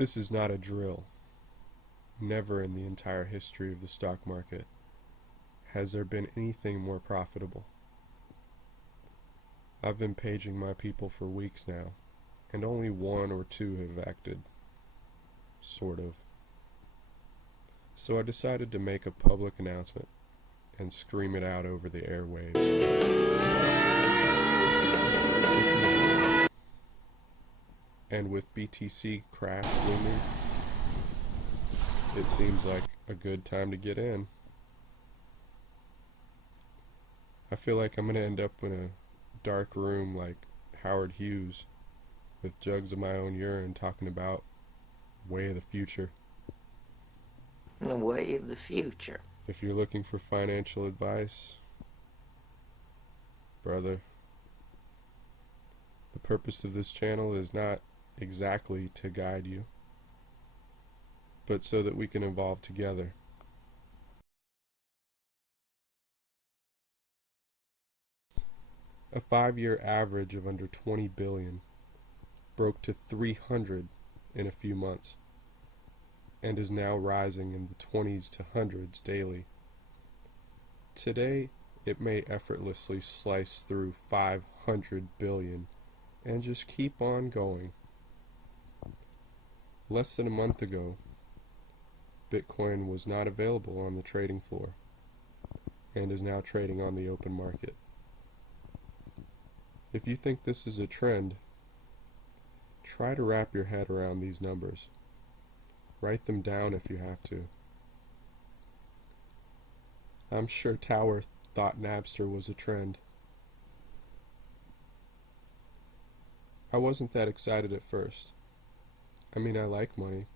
This is not a drill. Never in the entire history of the stock market has there been anything more profitable. I've been paging my people for weeks now, and only one or two have acted. Sort of. So I decided to make a public announcement and scream it out over the airwaves. And with BTC crash looming, it seems like a good time to get in. I feel like I'm going to end up in a dark room like Howard Hughes with jugs of my own urine talking about way of the future. The way of the future. If you're looking for financial advice, brother, the purpose of this channel is not exactly to guide you, but so that we can evolve together. A 5-year average of under 20 billion broke to 300 in a few months and is now rising in the 20s to hundreds daily. Today, it may effortlessly slice through 500 billion and just keep on going. Less than a month ago, BitCoin was not available on the trading floor and is now trading on the open market. If you think this is a trend, try to wrap your head around these numbers. Write them down if you have to. I'm sure Tower thought Napster was a trend. I wasn't that excited at first. I mean, I like money,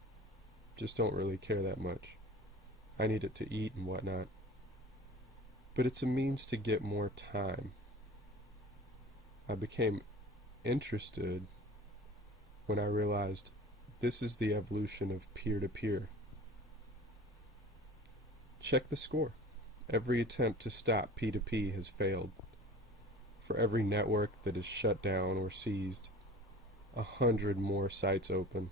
just don't really care that much. I need it to eat and whatnot. But it's a means to get more time. I became interested when I realized this is the evolution of peer-to-peer. Check the score. Every attempt to stop P2P has failed. For every network that is shut down or seized, 100 more sites open.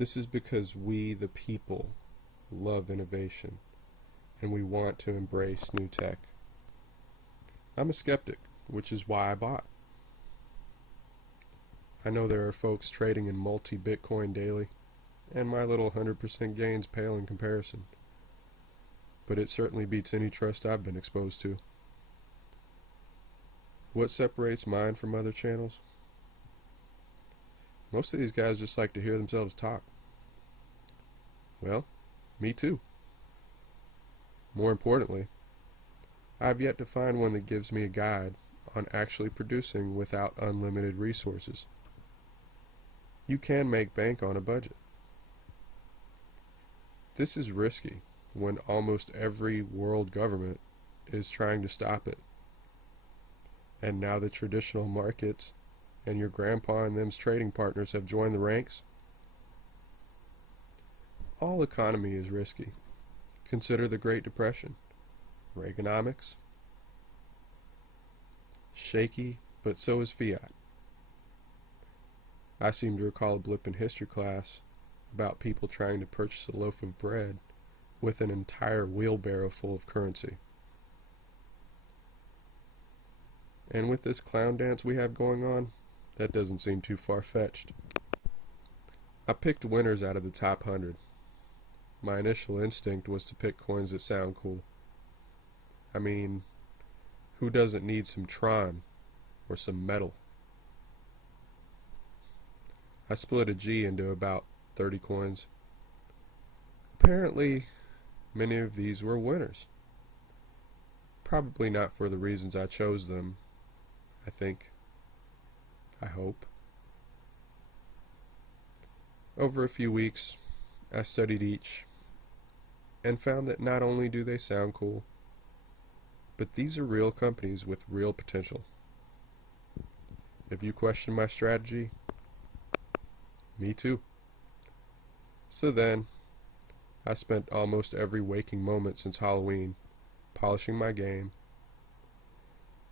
This is because we, the people, love innovation, and we want to embrace new tech. I'm a skeptic, which is why I bought. I know there are folks trading in multi-Bitcoin daily, and my little 100% gains pale in comparison. But it certainly beats any trust I've been exposed to. What separates mine from other channels? Most of these guys just like to hear themselves talk. Well, me too. More importantly, I've yet to find one that gives me a guide on actually producing without unlimited resources. You can make bank on a budget. This is risky when almost every world government is trying to stop it. And now the traditional markets and your grandpa and them's trading partners have joined the ranks. All economy is risky. Consider the Great Depression, Reaganomics. Shaky, but so is fiat. I seem to recall a blip in history class about people trying to purchase a loaf of bread with an entire wheelbarrow full of currency. And with this clown dance we have going on, that doesn't seem too far-fetched. I picked winners out of the top 100. My initial instinct was to pick coins that sound cool. I mean, who doesn't need some Tron or some metal? I split a G into about 30 coins. Apparently, many of these were winners. Probably not for the reasons I chose them, I think. I hope. Over a few weeks, I studied each and found that not only do they sound cool, but these are real companies with real potential. If you question my strategy, me too. So then, I spent almost every waking moment since Halloween polishing my game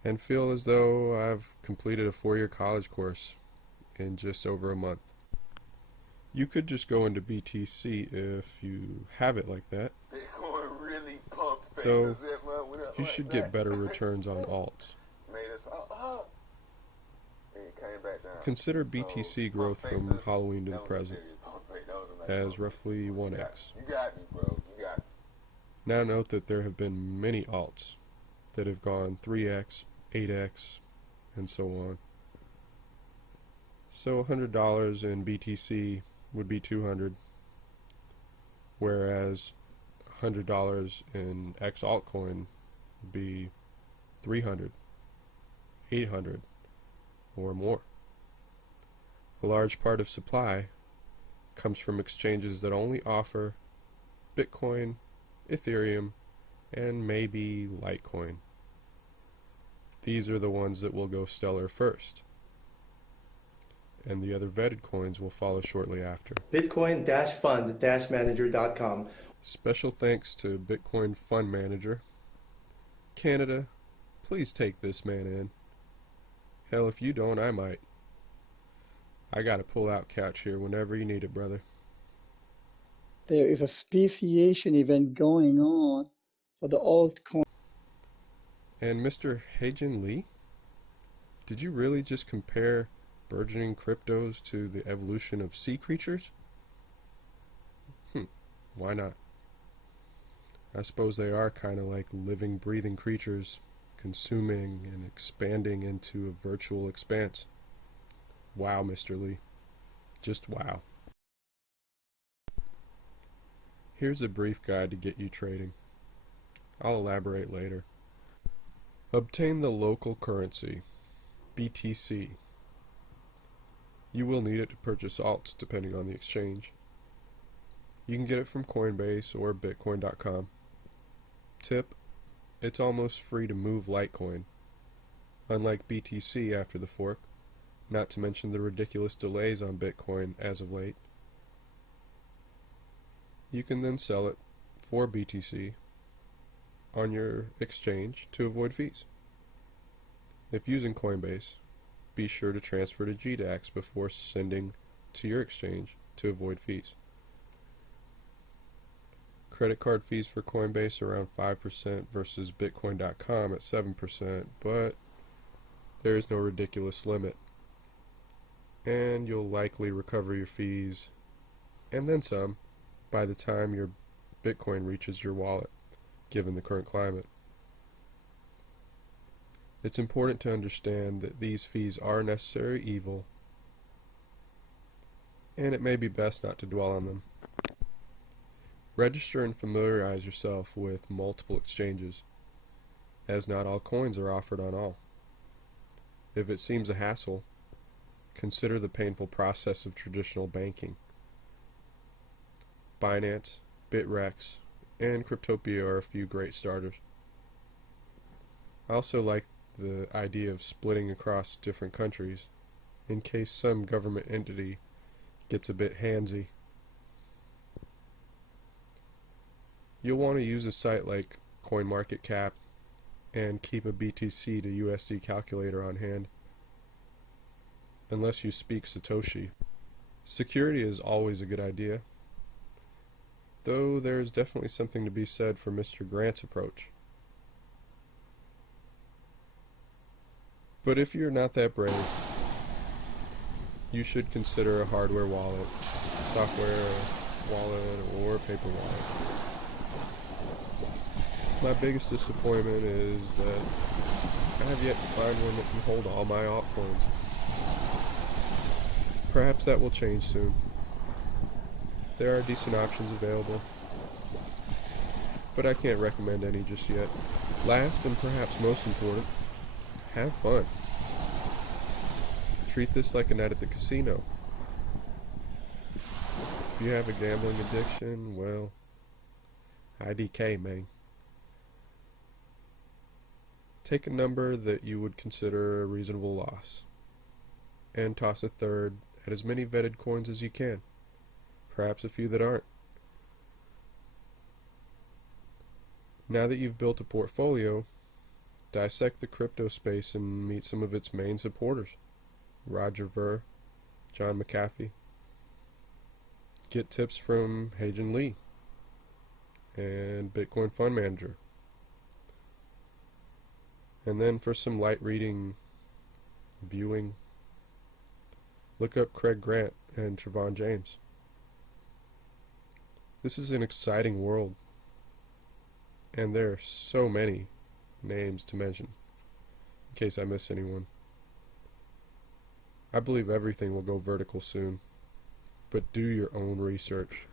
and feel as though I've completed a 4-year college course in just over a month. You could just go into BTC if you have it like that. BitCoin really pumped Though fingers that month went up you like should that. get better returns on alts. Made us up. And it came back down. Consider So, BTC pump growth from fakers, Halloween to the that was present serious. Pump fake, that was a nice as pump roughly fake. 1x. You got me, bro. You got me. Now note that there have been many alts that have gone 3x, 8x, and so on. So $100 in BTC would be 200, whereas $100 in X altcoin would be 300, 800, or more. A large part of supply comes from exchanges that only offer Bitcoin, Ethereum, and maybe Litecoin. These are the ones that will go stellar first, and the other vetted coins will follow shortly after. Bitcoin-fund-manager.com. Special thanks to Bitcoin Fund Manager. Canada, please take this man in. Hell, if you don't, I might. I got a pull-out couch here whenever you need it, brother. There is a speciation event going on for the altcoin. And Mr. Heijin Lee, did you really just compare burgeoning cryptos to the evolution of sea creatures? Why not? I suppose they are kind of like living, breathing creatures, consuming and expanding into a virtual expanse. Wow, Mr. Lee. Just wow. Here's a brief guide to get you trading. I'll elaborate later. Obtain the local currency, BTC. You will need it to purchase alts depending on the exchange. You can get it from Coinbase or Bitcoin.com. Tip: it's almost free to move Litecoin, unlike BTC after the fork, not to mention the ridiculous delays on Bitcoin as of late. You can then sell it for BTC on your exchange to avoid fees. If using Coinbase, be sure to transfer to GDAX before sending to your exchange to avoid fees. Credit card fees for Coinbase are around 5% versus Bitcoin.com at 7%, but there is no ridiculous limit. And you'll likely recover your fees, and then some, by the time your Bitcoin reaches your wallet, given the current climate. It's important to understand that these fees are a necessary evil, and it may be best not to dwell on them. Register and familiarize yourself with multiple exchanges, as not all coins are offered on all. If it seems a hassle, consider the painful process of traditional banking. Binance, BitREX, and Cryptopia are a few great starters. I also like the idea of splitting across different countries, in case some government entity gets a bit handsy. You'll want to use a site like CoinMarketCap and keep a BTC to USD calculator on hand, unless you speak Satoshi. Security is always a good idea, though there's definitely something to be said for Mr. Grant's approach. But if you're not that brave, you should consider a hardware wallet, software wallet, or paper wallet. My biggest disappointment is that I have yet to find one that can hold all my altcoins. Perhaps that will change soon. There are decent options available, but I can't recommend any just yet. Last and perhaps most important, have fun. Treat this like a night at the casino. If you have a gambling addiction, well, IDK, man. Take a number that you would consider a reasonable loss, and toss a third at as many vetted coins as you can, perhaps a few that aren't. Now that you've built a portfolio, dissect the crypto space and meet some of its main supporters: Roger Ver, John McAfee. get tips from Hagen Lee and Bitcoin Fund Manager. And then for some light reading, viewing, look up Craig Grant and Trevon James. This is an exciting world, and there are so many names to mention, in case I miss anyone. I believe everything will go vertical soon, but do your own research.